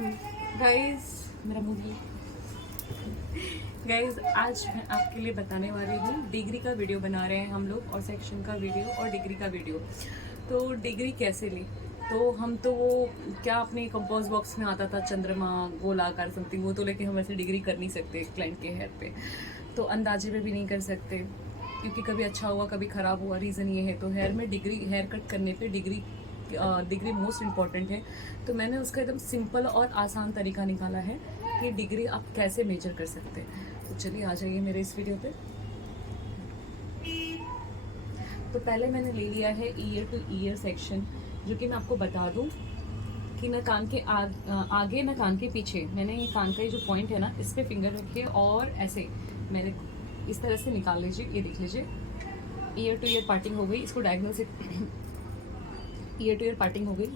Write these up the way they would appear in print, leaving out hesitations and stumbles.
Guys मेरा मुंह नहीं। गाइस आज मैं आपके लिए बताने वाली हूँ, डिग्री का वीडियो बना रहे हैं हम लोग, और सेक्शन का वीडियो और डिग्री का वीडियो। तो डिग्री कैसे ली, तो हम तो वो क्या अपने कंपोज बॉक्स में आता था चंद्रमा गोलाकार समथिंग, वो तो लेके हम ऐसे डिग्री कर नहीं सकते क्लाइंट के हेयर पे, तो अंदाजे पे भी नहीं कर सकते क्योंकि कभी अच्छा हुआ कभी ख़राब हुआ। रीज़न ये है, तो हेयर में डिग्री, हेयर कट करने पे डिग्री मोस्ट इम्पॉर्टेंट है। तो मैंने उसका एकदम सिंपल और आसान तरीका निकाला है कि डिग्री आप कैसे मेजर कर सकते हैं। तो चलिए आ जाइए मेरे इस वीडियो पे। तो पहले मैंने ले लिया है ईयर टू ईयर सेक्शन, जो कि मैं आपको बता दूं कि ना कान के आगे ना कान के पीछे। मैंने ये कान का ये जो पॉइंट है ना, इस पे फिंगर रखिए और ऐसे मैंने इस तरह से निकाल लीजिए। ये देख लीजिए, ईयर टू ईयर पार्टिंग हो गई। इसको डायगोनल से ईयर टू ईयर पार्टिंग हो गई।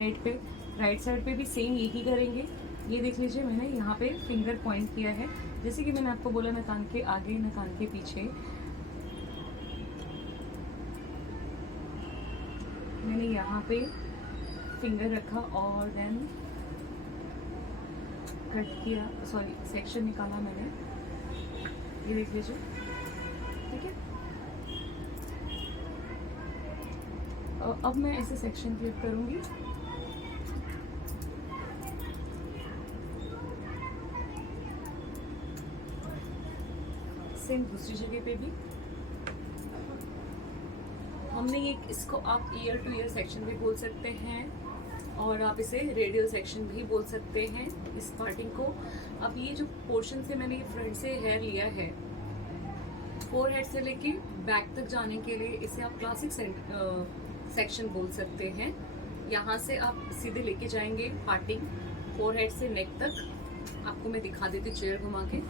राइट साइड पे भी सेम यही करेंगे। ये देख लीजिए, मैंने यहाँ पे फिंगर पॉइंट किया है, जैसे कि मैंने आपको बोला, ना कान के आगे ना कान के पीछे। मैंने यहाँ पे फिंगर रखा और देन कट किया, सॉरी सेक्शन निकाला मैंने। ये देख लीजिए, ठीक है। अब मैं ऐसे सेक्शन क्लिप करूँगी। सेम दूसरी जगह पे भी हमने ये, इसको आप ईयर टू ईयर सेक्शन भी बोल सकते हैं और आप इसे रेडियल सेक्शन भी बोल सकते हैं इस पार्टिंग को। अब ये जो पोर्शन से मैंने ये फ्रंट से हेयर लिया है, फोर हेड से लेके बैक तक जाने के लिए, इसे आप क्लासिक सेक्शन बोल सकते हैं। यहाँ से आप सीधे लेके जाएंगे पार्टिंग फोर हेड से नेक तक। आपको मैं दिखा देती चेयर घुमा के।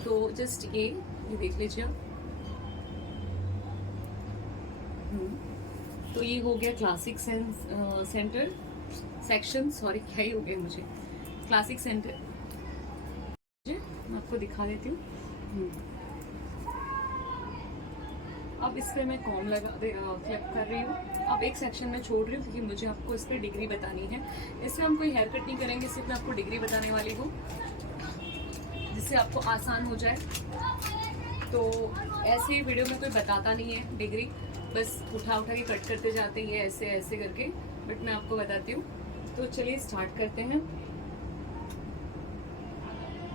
तो जस्ट ये देख लीजिए आप। तो ये हो गया क्लासिक सेंटर सेक्शन, सॉरी क्या ही हो गया मुझे, क्लासिक सेंटर। मैं आपको दिखा देती हूँ। अब इस पर मैं कॉम क्लिप कर रही हूँ। अब एक सेक्शन में छोड़ रही हूँ क्योंकि मुझे आपको इस पर डिग्री बतानी है। इसमें हम कोई हेयर कट नहीं करेंगे, सिर्फ मैं आपको डिग्री बताने वाली हूँ जिससे आपको आसान हो जाए। तो ऐसे वीडियो में कोई बताता नहीं है डिग्री, बस उठा के कट करते जाते हैं ऐसे ऐसे करके, बट मैं आपको बताती हूँ। तो चलिए स्टार्ट करते हैं।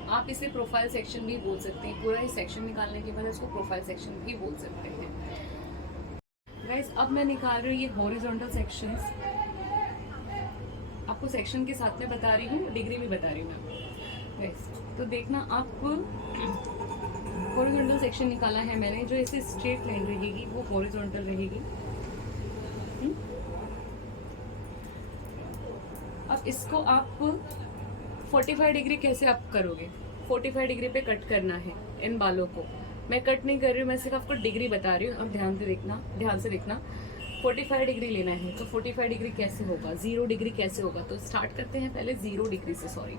आप इसे प्रोफाइल सेक्शन भी बोल सकते हैं। पूरा ही सेक्शन निकालने के बाद इसको प्रोफाइल सेक्शन भी बोल सकते हैं। गाइस अब मैं निकाल रही हूँ ये हॉरिजॉन्टल सेक्शंस। आपको सेक्शन के साथ में बता रही हूँ, डिग्री भी बता रही हूँ मैं। गाइस तो देखना, आप हॉरिजॉन्टल सेक्शन निकाला है मैंने, जो ऐसे स्ट्रेट लाइन रहेगी वो हॉरिजॉन्टल रहेगी। अब इसको आप 45 डिग्री कैसे आप करोगे, 45 डिग्री पे कट करना है इन बालों को। मैं कट नहीं कर रही हूँ, मैं सिर्फ आपको डिग्री बता रही हूँ। अब ध्यान से देखना 45 डिग्री लेना है। तो 45 डिग्री कैसे होगा, 0 डिग्री कैसे होगा। तो स्टार्ट करते हैं पहले 0 डिग्री से, सॉरी।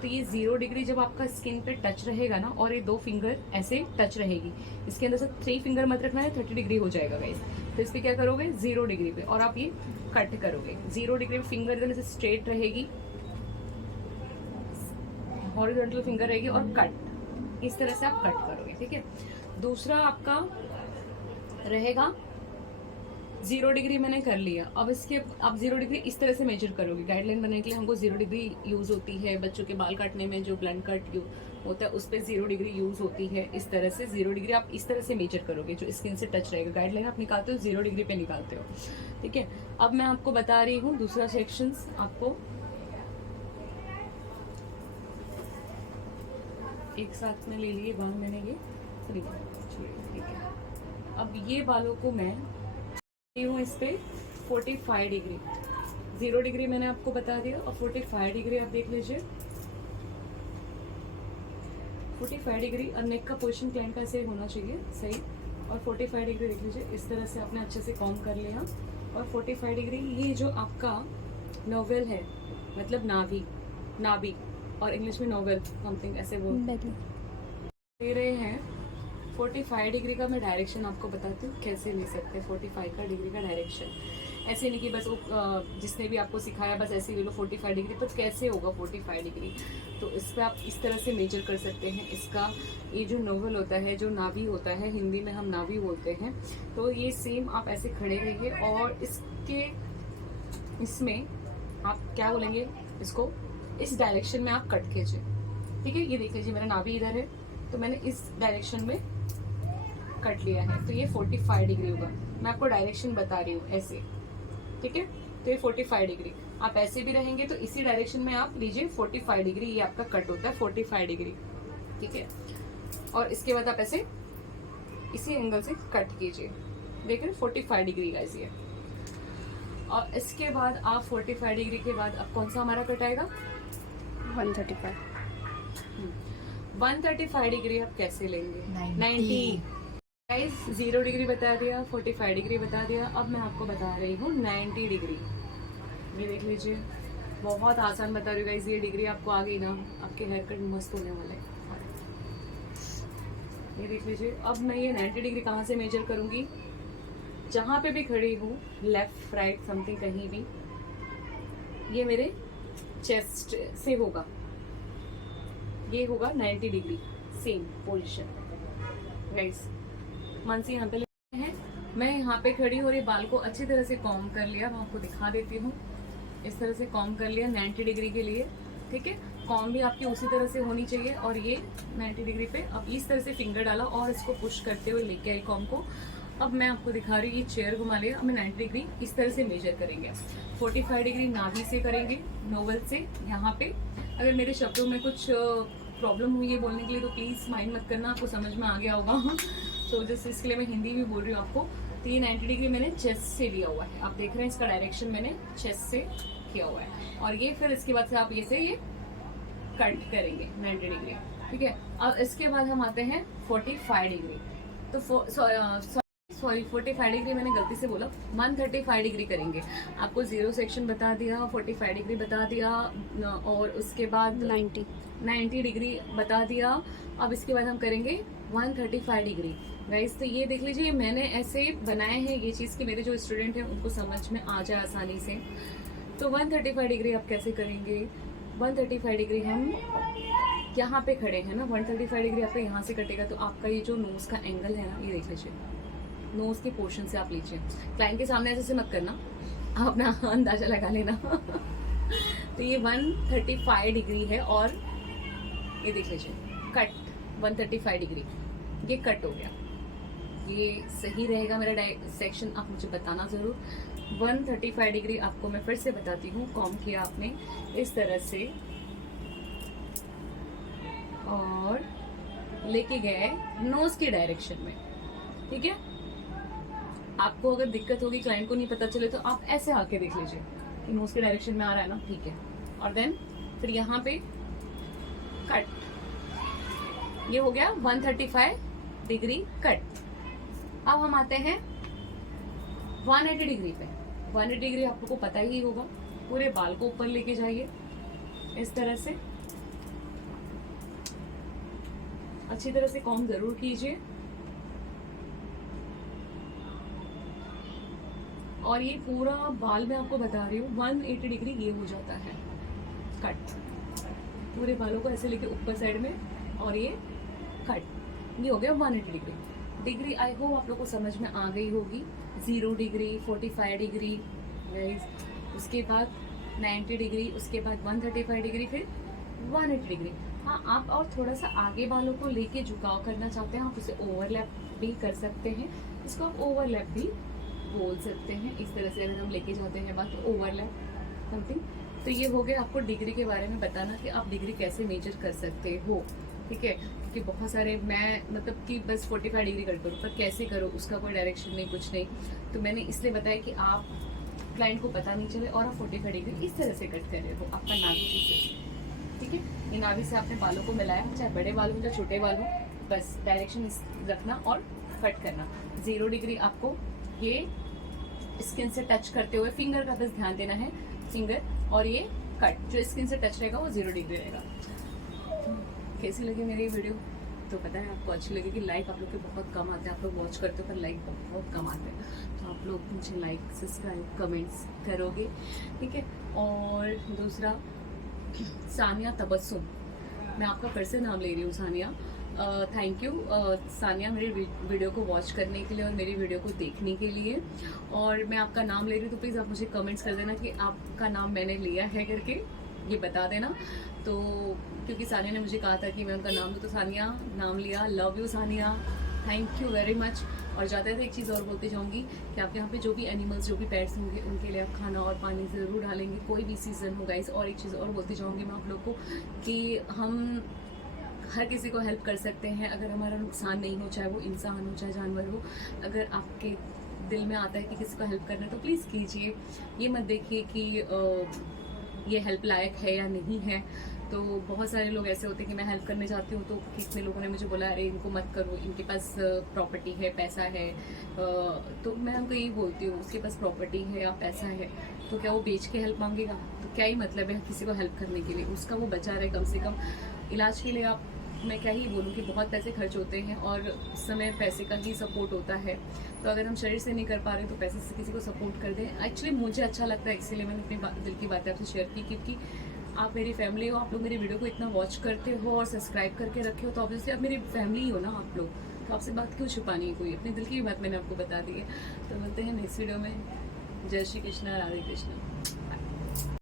तो ये 0 डिग्री जब आपका स्किन पे टच रहेगा ना, और ये 2 फिंगर ऐसे टच रहेगी, इसके अंदर से 3 फिंगर मत रखना है, 30 डिग्री हो जाएगा गाइस। तो इस पर क्या करोगे, 0 डिग्री पे, और आप ये कट करोगे। 0 डिग्री पे फिंगर एकदम ऐसे स्ट्रेट रहेगी, हॉरिजॉन्टल फिंगर रहेगी और कट, इस तरह से आप कट करोगे, ठीक है। दूसरा आपका रहेगा 0 डिग्री मैंने कर लिया। अब इसके आप 0 डिग्री इस तरह से मेजर करोगे। गाइडलाइन बनाने के लिए हमको 0 डिग्री यूज़ होती है। बच्चों के बाल काटने में जो ब्लंट कट होता है उस पर 0 डिग्री यूज़ होती है। इस तरह से 0 डिग्री आप इस तरह से मेजर करोगे, जो स्किन से टच रहेगा। गाइडलाइन आप निकालते हो 0 डिग्री पे निकालते हो, ठीक है। अब मैं आपको बता रही हूँ दूसरा सेक्शन। आपको एक साथ में ले लिए बाल मैंने, ये ठीक है। अब ये बालों को मैं हूँ इस पे 45 डिग्री। 0 डिग्री मैंने आपको बता दिया, और 45 डिग्री आप देख लीजिए। 45 डिग्री और नेक का पोजीशन क्लाइंट का ऐसे होना चाहिए, सही। और 45 डिग्री देख लीजिए, इस तरह से आपने अच्छे से कॉम कर लिया। और 45 डिग्री ये जो आपका नोवेल है, मतलब नाभि और इंग्लिश में नोवेल समथिंग ऐसे दे रहे हैं। 45 डिग्री का मैं डायरेक्शन आपको बताती हूँ कैसे ले सकते हैं 45 का डिग्री का डायरेक्शन। ऐसे नहीं कि बस जिसने भी आपको सिखाया बस ऐसे ले लो 45 डिग्री, पर कैसे होगा 45 डिग्री। तो इस पर आप इस तरह से मेजर कर सकते हैं। इसका ये जो नोवल होता है, जो नाभि होता है, हिंदी में हम नाभि बोलते हैं, तो ये सेम आप ऐसे खड़े रहिए और इसमें आप क्या बोलेंगे, इसको इस डायरेक्शन में आप कट खींचे। ठीक है, ये देख लीजिए मेरा नाभि इधर है, तो मैंने इस डायरेक्शन में कट लिया है, तो ये 45 डिग्री होगा। मैं आपको डायरेक्शन बता रही हूँ ऐसे। ठीक है, तो ये 45 डिग्री। आप ऐसे भी रहेंगे तो इसी डायरेक्शन में आप लीजिए 45 डिग्री, ये आपका कट होता है 45 डिग्री। ठीक है, और इसके बाद आप ऐसे इसी एंगल से कट कीजिए। देख रहे 45 डिग्री गाइस ये। और इसके बाद आप 45 डिग्री के बाद अब कौन सा हमारा कट आएगा, 135। 135 डिग्री आप कैसे लेंगे, 90 गाइस। 0 डिग्री बता दिया, 45 डिग्री बता दिया, अब मैं आपको बता रही हूँ 90 डिग्री। ये देख लीजिए, बहुत आसान बता रही हूँ गाइस। ये डिग्री आपको आ गई ना, आपके हेयर कट मस्त होने वाले हैं। ये देख लीजिए, अब मैं ये 90 डिग्री कहाँ से मेजर करूंगी, जहां पे भी खड़ी हूँ, लेफ्ट राइट समथिंग कहीं भी, ये मेरे चेस्ट से होगा, ये होगा 90 डिग्री सेम पोजीशन गाइस। मन से यहाँ पे लेते हैं, मैं यहाँ पे खड़ी हो रही, बाल को अच्छी तरह से कॉम कर लिया, मैं आपको दिखा देती हूँ। इस तरह से कॉम कर लिया 90 डिग्री के लिए। ठीक है, कॉम भी आपकी उसी तरह से होनी चाहिए, और ये 90 डिग्री पे अब इस तरह से फिंगर डाला और इसको पुश करते हुए लेके आई कॉम को। अब मैं आपको दिखा रही हूँ, ये चेयर घुमा लिया, अब मैं 90 डिग्री इस तरह से मेजर करेंगे। 45 डिग्री नाभि से करेंगे, नोवल से यहाँ पे। अगर मेरे शब्दों में कुछ प्रॉब्लम हुई है बोलने के लिए तो प्लीज माइंड मत करना, आपको समझ में आ गया होगा। तो जैसे इसके लिए मैं हिंदी भी बोल रही हूँ आपको। तो ये 90 डिग्री मैंने चेस्ट से लिया हुआ है, आप देख रहे हैं इसका डायरेक्शन मैंने चेस्ट से किया हुआ है। और ये फिर इसके बाद से आप ये से ये कट करेंगे 90 डिग्री। ठीक है, अब इसके बाद हम आते हैं 45 डिग्री। तो सॉरी 45 डिग्री मैंने गलती से बोला, 135 डिग्री करेंगे। आपको 0 सेक्शन बता दिया, 45 डिग्री बता दिया, और उसके बाद 90 डिग्री बता दिया। अब इसके बाद हम करेंगे 135 डिग्री गाइस। तो ये देख लीजिए, मैंने ऐसे बनाए हैं ये चीज़ कि मेरे जो स्टूडेंट हैं उनको समझ में आ जाए आसानी से। तो 135 डिग्री आप कैसे करेंगे, 135 डिग्री हम यहाँ पे खड़े हैं ना, 135 डिग्री आपका यहाँ से कटेगा, तो आपका ये जो नोज का एंगल है ना, ये देख लीजिए, नोज के पोर्शन से आप लीजिए। क्लाइंट के सामने ऐसे मत करना, आप अपना अंदाजा लगा लेना। तो ये 135 डिग्री है, और ये देख लीजिए कट 135 डिग्री, ये कट हो गया। ये सही रहेगा मेरा सेक्शन, आप मुझे बताना जरूर। 135 डिग्री आपको मैं फिर से बताती हूँ, कॉम किया आपने इस तरह से और लेके गए नोज के डायरेक्शन में। ठीक है, आपको अगर दिक्कत होगी, क्लाइंट को नहीं पता चले, तो आप ऐसे आके देख लीजिए कि नोज के डायरेक्शन में आ रहा है ना। ठीक है, और देन फिर यहाँ पे कट, ये हो गया 135 डिग्री कट। अब हम आते हैं 180 डिग्री पे। 180 डिग्री आपको पता ही होगा, पूरे बाल को ऊपर लेके जाइए इस तरह से, अच्छी तरह से कॉम जरूर कीजिए। और ये पूरा बाल मैं आपको बता रही हूँ 180 डिग्री ये हो जाता है कट, पूरे बालों को ऐसे लेके ऊपर साइड में, और ये कट, ये हो गया 180 डिग्री। आई होप आप लोग को समझ में आ गई होगी। 0 डिग्री, 45 डिग्री गाइस, उसके बाद 90 डिग्री, उसके बाद 135 डिग्री, फिर 180 डिग्री। हाँ, आप और थोड़ा सा आगे बालों को लेके झुकाव करना चाहते हैं, आप उसे ओवरलैप भी कर सकते हैं, इसको आप ओवरलैप भी बोल सकते हैं। इस तरह से अगर हम लेके जाते हैं बात, तो ओवरलैप समथिंग। तो ये हो गया आपको डिग्री के बारे में बताना कि आप डिग्री कैसे मेजर कर सकते हो। ठीक है, क्योंकि बहुत सारे मैं मतलब कि बस 45 डिग्री कट करो, पर कैसे करो उसका कोई डायरेक्शन नहीं, कुछ नहीं। तो मैंने इसलिए बताया कि आप क्लाइंट को पता नहीं चले और आप 45 डिग्री इस तरह से कट कर रहे हो आपका नाभि से। ठीक है, ये नाभि से आपने बालों को मिलाया, चाहे बड़े बाल हो चाहे छोटे बाल हो, बस डायरेक्शन रखना और कट करना। 0 डिग्री आपको ये स्किन से टच करते हुए फिंगर का बस ध्यान देना है, फिंगर, और ये कट जो स्किन से टच रहेगा वो 0 डिग्री रहेगा। कैसी लगी मेरी वीडियो? तो पता है आपको अच्छी लगेगी। लाइक आप लोग के बहुत कम आते हैं, आप लोग वॉच करते हो पर लाइक बहुत कम आते हैं, तो आप लोग मुझे लाइक सब्सक्राइब कमेंट्स करोगे, ठीक है। और दूसरा सानिया तबस्सुम, मैं आपका फिर से नाम ले रही हूँ सानिया। थैंक यू सानिया मेरी वीडियो को वॉच करने के लिए और मेरी वीडियो को देखने के लिए। और मैं आपका नाम ले रही हूँ तो प्लीज़ आप मुझे कमेंट्स कर देना कि आपका नाम मैंने लिया है करके, ये बता देना। तो क्योंकि सानिया ने मुझे कहा था कि मैं उनका नाम दूँ, तो सानिया नाम लिया। Love you Sania, thank you very much. और ज़्यादा एक चीज़ और बोलती जाऊँगी कि आपके यहाँ पे जो भी एनिमल्स, जो भी पेट्स होंगे, उनके लिए आप खाना और पानी ज़रूर डालेंगे, कोई भी सीज़न हो गाइस। और एक चीज़ और बोलती जाऊँगी मैं आप लोग को कि हम हर किसी को हेल्प कर सकते हैं अगर हमारा नुकसान नहीं हो, चाहे वो इंसान हो चाहे जानवर हो। अगर आपके दिल में आता है कि किसी को हेल्प करना है तो प्लीज़ कीजिए। ये मत देखिए कि ये हेल्प लायक है या नहीं है। तो बहुत सारे लोग ऐसे होते हैं कि मैं हेल्प करने जाती हूँ तो कितने लोगों ने मुझे बोला अरे इनको मत करो, इनके पास प्रॉपर्टी है, पैसा है। तो मैं उनको यही बोलती हूँ, उसके पास प्रॉपर्टी है या पैसा है तो क्या वो बेच के हेल्प मांगेगा? तो क्या ही मतलब है किसी को हेल्प करने के लिए? उसका वो बचा रहे कम से कम। इलाज के लिए आप, मैं क्या ही बोलूँ कि बहुत पैसे खर्च होते हैं और उस समय पैसे का ही सपोर्ट होता है। तो अगर हम शरीर से नहीं कर पा रहे तो पैसे से किसी को सपोर्ट कर दें। एक्चुअली मुझे अच्छा लगता है, इसीलिए मैंने अपनी दिल की बातें आपसे शेयर की, क्योंकि आप मेरी फैमिली हो, आप लोग मेरी वीडियो को इतना वॉच करते हो और सब्सक्राइब करके रखे हो, तो ऑब्वियसली आप मेरी फैमिली ही हो ना आप लोग। तो आपसे बात क्यों छुपानी है कोई? अपने दिल की बात मैंने आपको बता दी है। तो मिलते हैं नेक्स्ट वीडियो में। जय श्री कृष्णा, राधे कृष्णा।